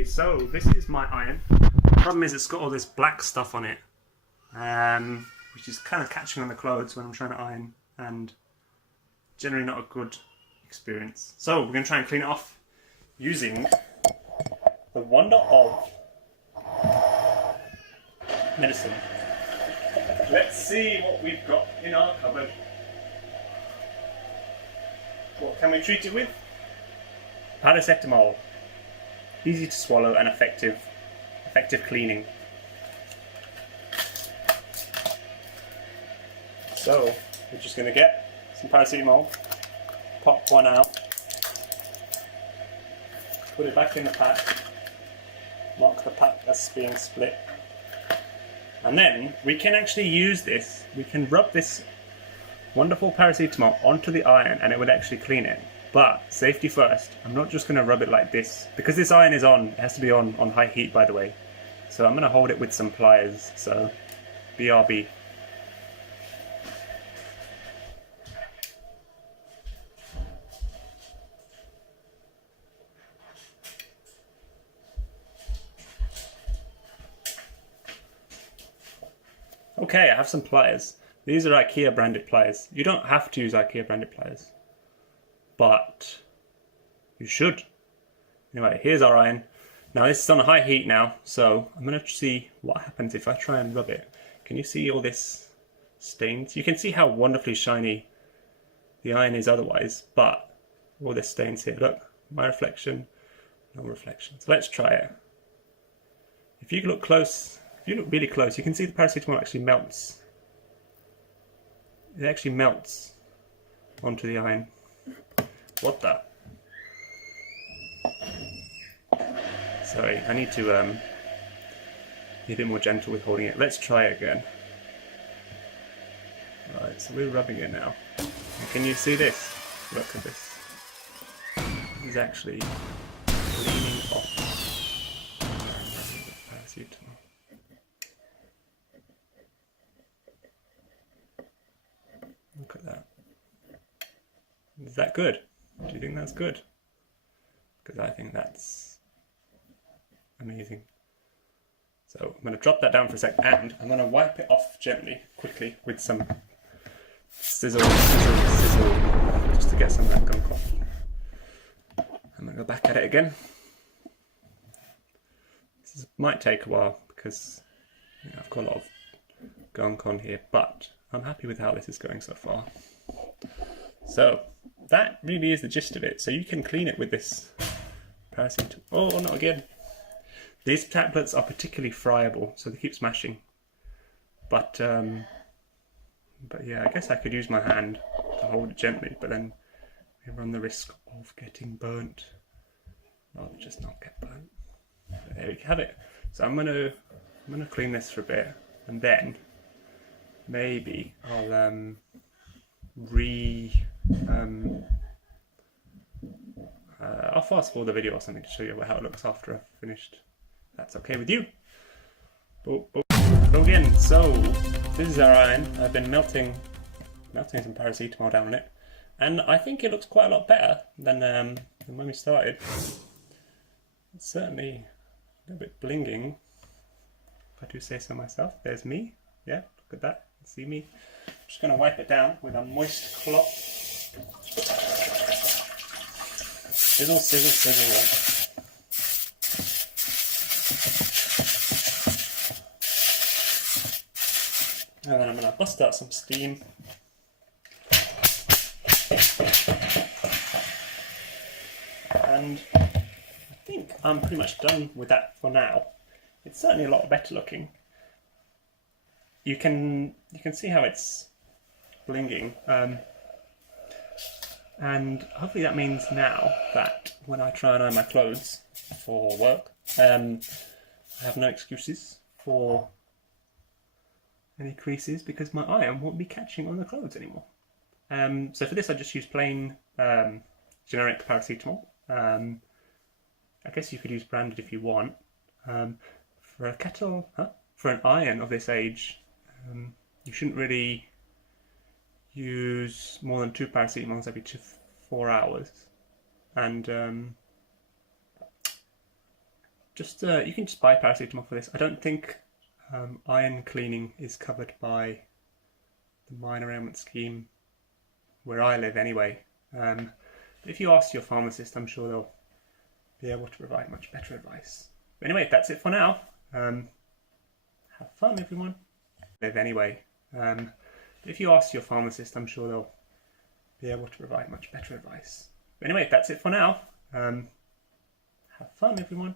Okay, so this is my iron. The problem is it's got all this black stuff on it, which is kind of catching on the clothes when I'm trying to iron, and generally not a good experience. So we're going to try and clean it off using the wonder of medicine. Let's see what we've got in our cupboard. What can we treat it with? Paracetamol. Easy to swallow and effective cleaning. So we're just going to get some paracetamol, pop one out, put it back in the pack, mark the pack as being split, and then we can actually use this. We can rub this wonderful paracetamol onto the iron and it would actually clean it. But safety first, I'm not just going to rub it like this. Because this iron is on, it has to be on high heat, by the way. So I'm going to hold it with some pliers, so BRB. Okay, I have some pliers. These are IKEA branded pliers. You don't have to use IKEA branded pliers, but you should. Anyway, here's our iron. Now this is on high heat now, so I'm going to see what happens if I try and rub it. Can you see all this stains? You can see how wonderfully shiny the iron is otherwise, but all this stains here. Look, my reflection, no reflection. So let's try it. If you look close, if you look really close, you can see the paracetamol actually melts. It actually melts onto the iron. What the? Sorry, I need to be a bit more gentle with holding it. Let's try it again. Alright, so we're rubbing it now. And can you see this? Look at this. This is actually cleaning off the paracetamol. Look at that. Is that good? Do you think that's good? Because I think that's amazing. So I'm going to drop that down for a sec, and I'm going to wipe it off gently, quickly, with some sizzle, just to get some of that gunk off. I'm going to go back at it again. This might take a while because I've got a lot of gunk on here, but I'm happy with how this is going so far. So that really is the gist of it. So you can clean it with this paracetamol. Oh, not again. These tablets are particularly friable, so they keep smashing. But yeah, I guess I could use my hand to hold it gently, but then we run the risk of getting burnt. Rather just not get burnt. But there we have it. So I'm gonna clean this for a bit, and then maybe I'll I'll fast forward the video or something to show you how it looks after I've finished. That's okay with you. Go again. So this is our iron. I've been melting some paracetamol down on it, and I think it looks quite a lot better than when we started. It's certainly a little bit blinging, if I do say so myself. There's me. Yeah, look at that. See me. I'm just going to wipe it down with a moist cloth. Sizzle, sizzle, sizzle. And then I'm going to bust out some steam. And I think I'm pretty much done with that for now. It's certainly a lot better looking. You can see how it's blinging, and hopefully that means now that when I try and iron my clothes for work, I have no excuses for any creases because my iron won't be catching on the clothes anymore. So for this I just use plain generic paracetamol. I guess you could use branded if you want. For an iron of this age, you shouldn't really use more than 2 paracetamols every 4 hours, and just you can just buy paracetamol for this. I don't think iron cleaning is covered by the minor ailment scheme where I live anyway. If you ask your pharmacist, I'm sure they'll be able to provide much better advice. But anyway, that's it for now. Have fun, everyone. Live anyway. If you ask your pharmacist, I'm sure they'll be able to provide much better advice. But anyway, that's it for now. Have fun, everyone.